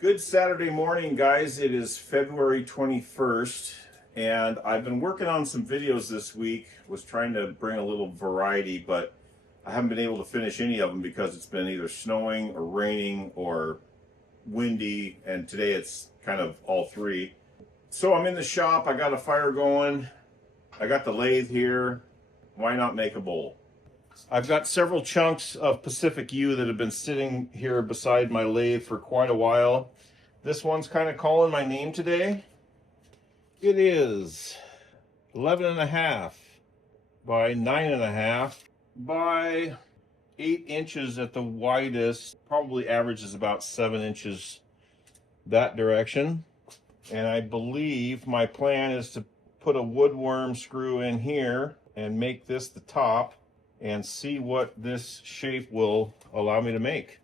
Good Saturday morning, guys. It is February 21st, and I've been working on some videos this week. Was trying to bring a little variety, but I haven't been able to finish any of them because it's been either snowing or raining or windy, and today it's kind of all three. So I'm in the shop. I got a fire going. I got the lathe here. Why not make a bowl? I've got several chunks of Pacific Yew that have been sitting here beside my lathe for quite a while. This one's kind of calling my name today. It is 11.5 by 9.5 by 8 inches at the widest. Probably averages about 7 inches that direction. And I believe my plan is to put a woodworm screw in here and make this the top and see what this shape will allow me to make.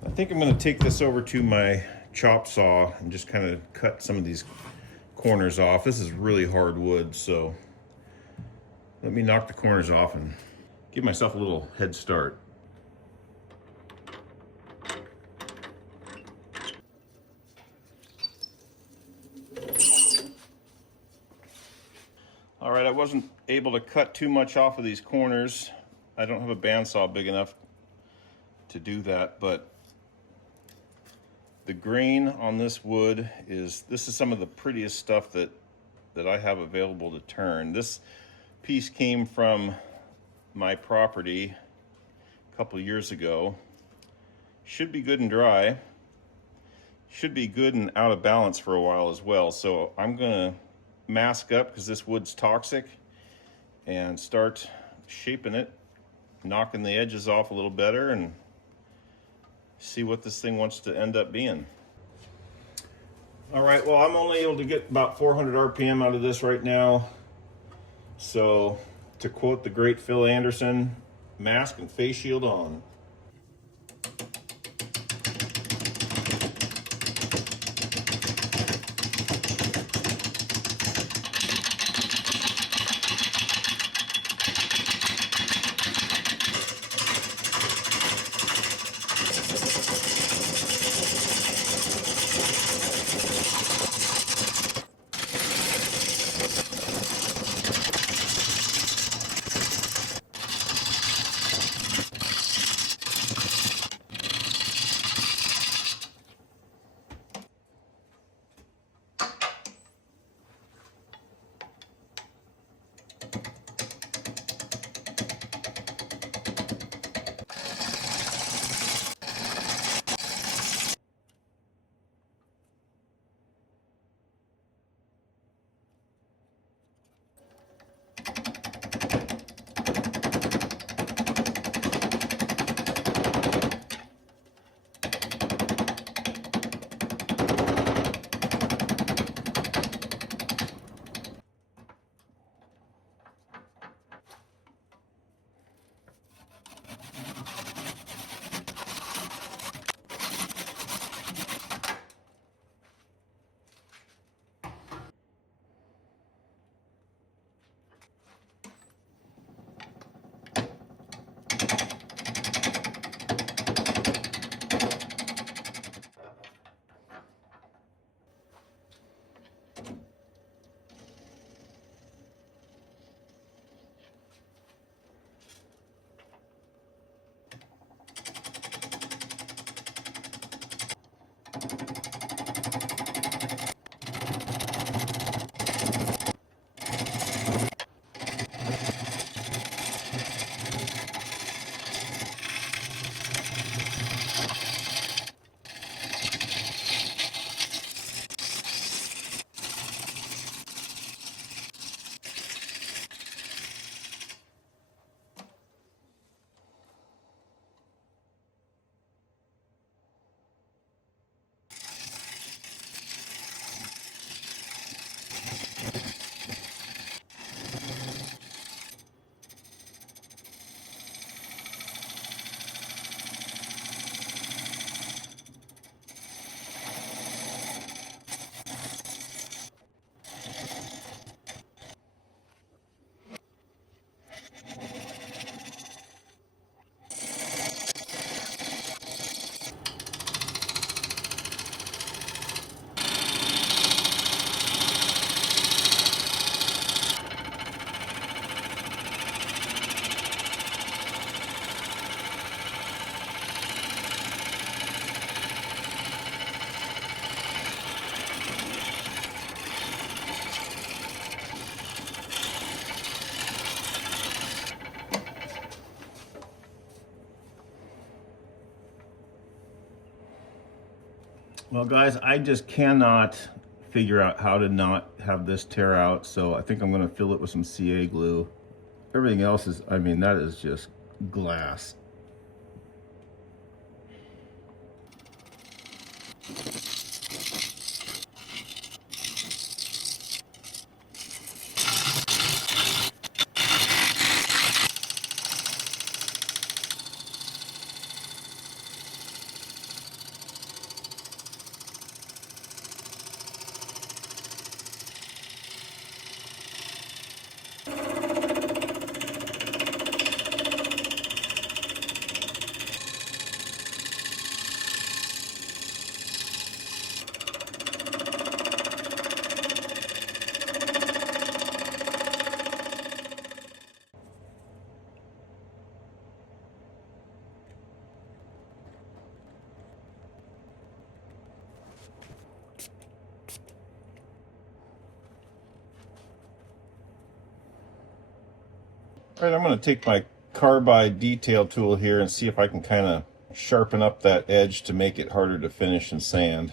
I think I'm going to take this over to my chop saw and just kind of cut some of these corners off. This is really hard wood, so let me knock the corners off and give myself a little head start. All right, I wasn't able to cut too much off of these corners. I don't have a bandsaw big enough to do that, but the grain on this wood is some of the prettiest stuff that I have available to turn. This piece came from my property a couple years ago. Should be good and dry. Should be good and out of balance for a while as well. So I'm gonna mask up because this wood's toxic and start shaping it, knocking the edges off a little better and see what this thing wants to end up being. All right, well, I'm only able to get about 400 RPM out of this right now. So to quote the great Phil Anderson, mask and face shield on. Well, guys, I just cannot figure out how to not have this tear out, so I think I'm going to fill it with some CA glue. Everything else is, I mean, that is just glass. All right, I'm going to take my carbide detail tool here and see if I can kind of sharpen up that edge to make it harder to finish and sand.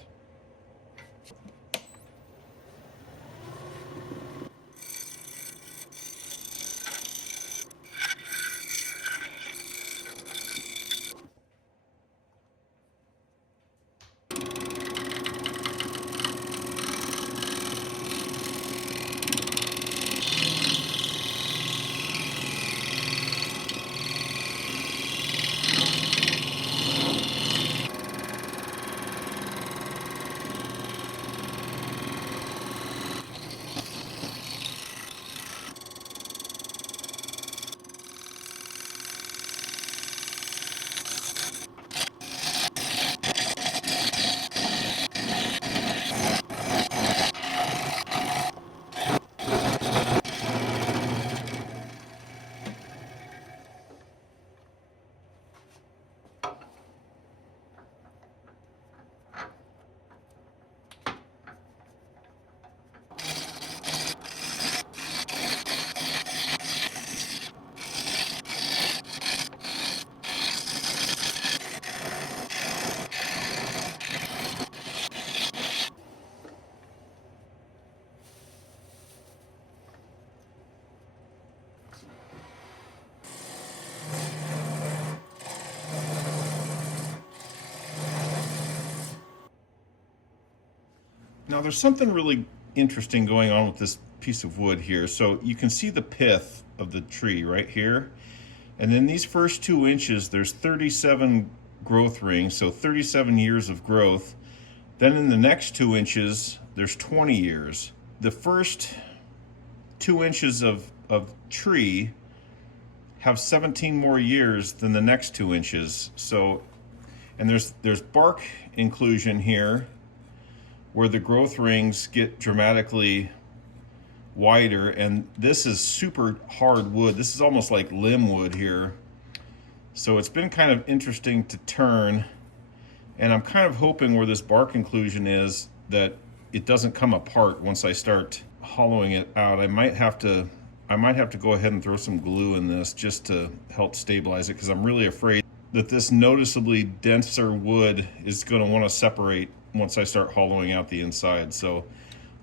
Now there's something really interesting going on with this piece of wood here. So you can see the pith of the tree right here. And then these first 2 inches, there's 37 growth rings, so 37 years of growth. Then in the next 2 inches, there's 20 years. The first 2 inches of tree have 17 more years than the next 2 inches. So, and there's bark inclusion here where the growth rings get dramatically wider, and this is super hard wood. This is almost like limb wood here. So it's been kind of interesting to turn, and I'm kind of hoping where this bark inclusion is that it doesn't come apart once I start hollowing it out. I might have to go ahead and throw some glue in this just to help stabilize it, because I'm really afraid that this noticeably denser wood is going to want to separate once I start hollowing out the inside. So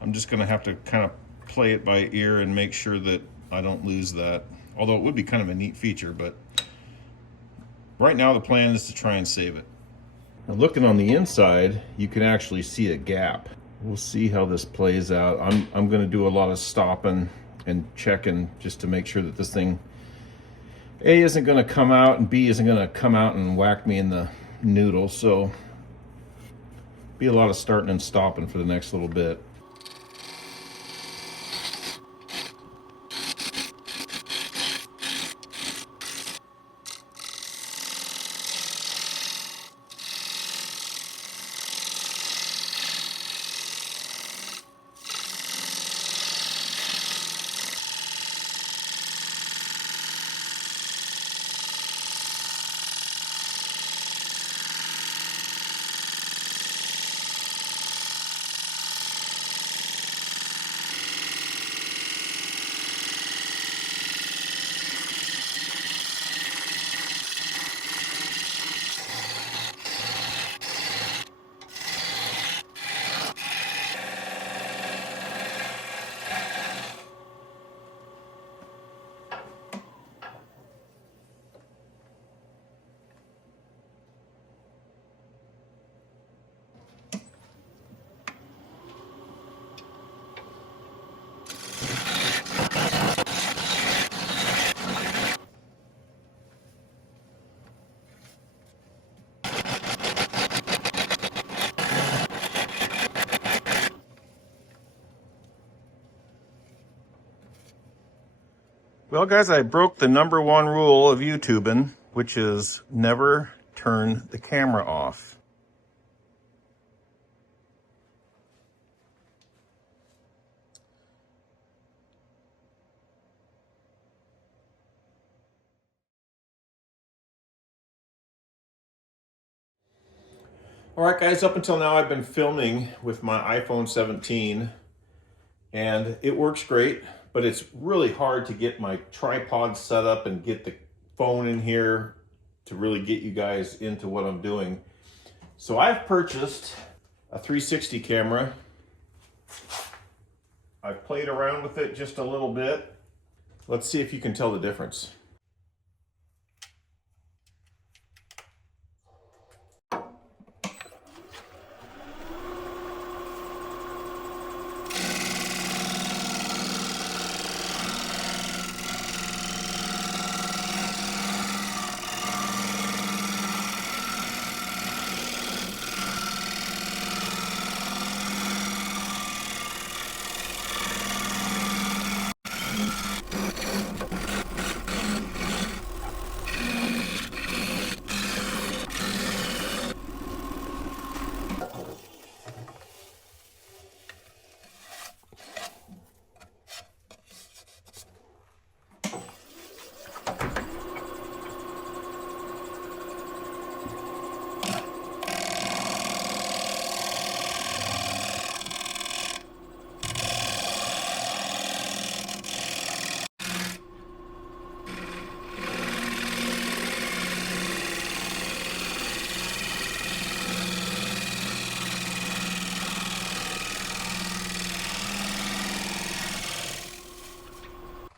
I'm just going to have to kind of play it by ear and make sure that I don't lose that. Although it would be kind of a neat feature, but right now the plan is to try and save it. Now looking on the inside, you can actually see a gap. We'll see how this plays out. I'm going to do a lot of stopping and checking just to make sure that this thing A isn't going to come out and B isn't going to come out and whack me in the noodle. So be a lot of starting and stopping for the next little bit. Well, guys, I broke the #1 rule of YouTubing, which is never turn the camera off. All right, guys, up until now, I've been filming with my iPhone 17, and it works great, but it's really hard to get my tripod set up and get the phone in here to really get you guys into what I'm doing. So I've purchased a 360 camera. I've played around with it just a little bit. Let's see if you can tell the difference.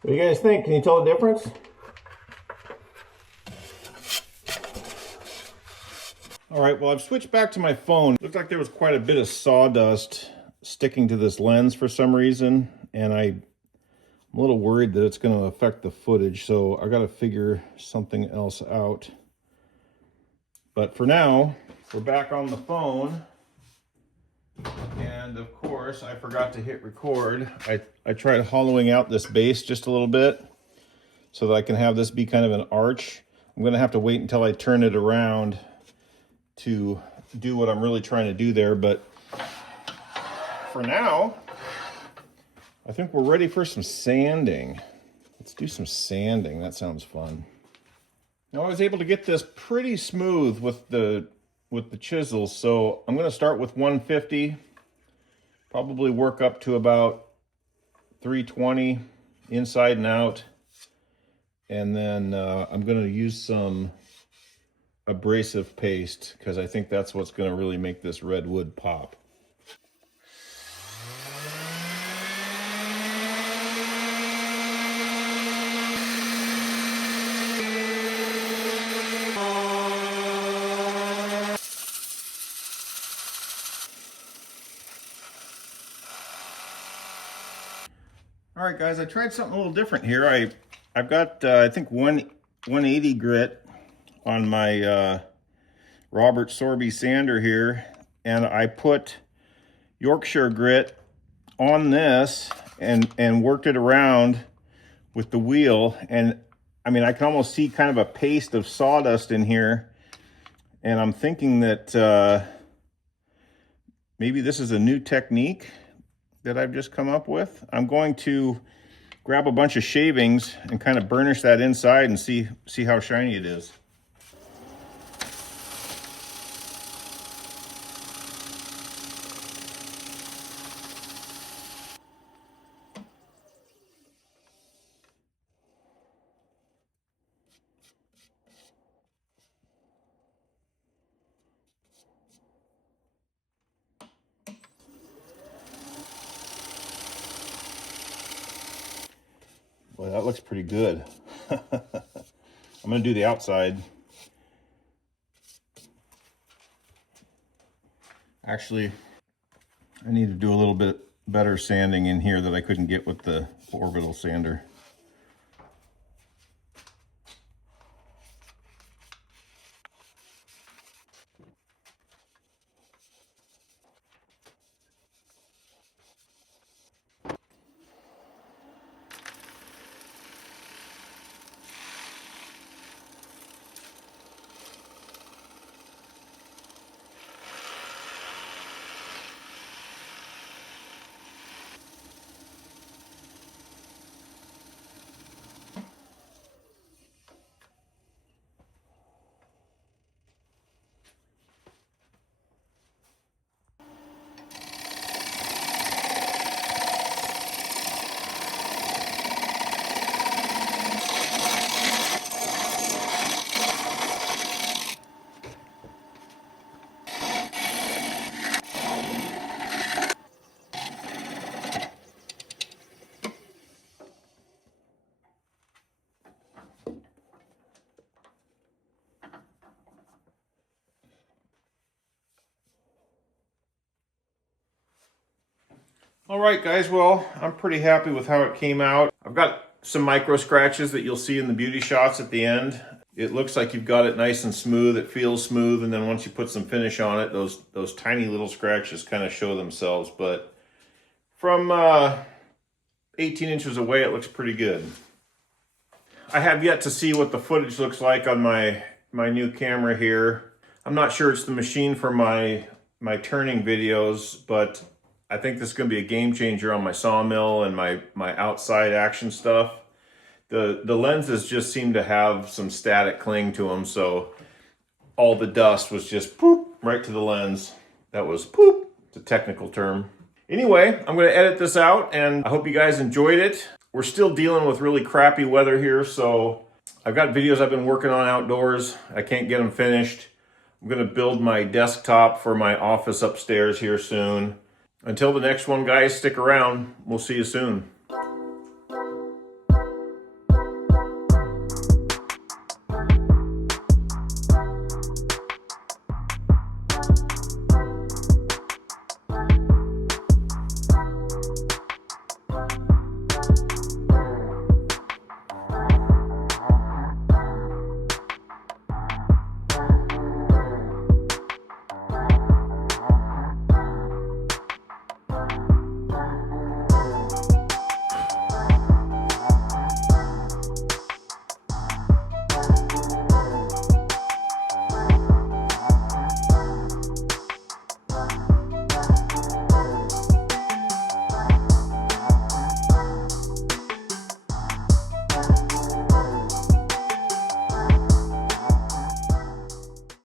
What do you guys think? Can you tell the difference? All right, well, I've switched back to my phone. Looked like there was quite a bit of sawdust sticking to this lens for some reason, and I'm a little worried that it's going to affect the footage, so I got to figure something else out. But for now, we're back on the phone. And of course, I forgot to hit record. I tried hollowing out this base just a little bit so that I can have this be kind of an arch. I'm going to have to wait until I turn it around to do what I'm really trying to do there. But for now, I think we're ready for some sanding. Let's do some sanding. That sounds fun. Now, I was able to get this pretty smooth with the chisel, so I'm going to start with 150, probably work up to about 320 inside and out, and then I'm going to use some abrasive paste because I think that's what's going to really make this red wood pop. All right, guys, I tried something a little different here. I've got, I think, 180 grit on my Robert Sorby sander here, and I put Yorkshire grit on this and worked it around with the wheel. And I mean, I can almost see kind of a paste of sawdust in here, and I'm thinking that maybe this is a new technique that I've just come up with. I'm going to grab a bunch of shavings and kind of burnish that inside and see how shiny it is. Well, that looks pretty good. I'm going to do the outside. Actually, I need to do a little bit better sanding in here that I couldn't get with the orbital sander. All right, guys, well, I'm pretty happy with how it came out. I've got some micro scratches that you'll see in the beauty shots at the end. It looks like you've got it nice and smooth. It feels smooth, and then once you put some finish on it, those tiny little scratches kind of show themselves. But from 18 inches away, it looks pretty good. I have yet to see what the footage looks like on my new camera here. I'm not sure it's the machine for my turning videos, but I think this is going to be a game changer on my sawmill and my outside action stuff. The lenses just seem to have some static cling to them, so all the dust was just poop right to the lens. That was poop. It's a technical term. Anyway, I'm going to edit this out, and I hope you guys enjoyed it. We're still dealing with really crappy weather here, so I've got videos I've been working on outdoors. I can't get them finished. I'm going to build my desktop for my office upstairs here soon. Until the next one, guys, stick around. We'll see you soon.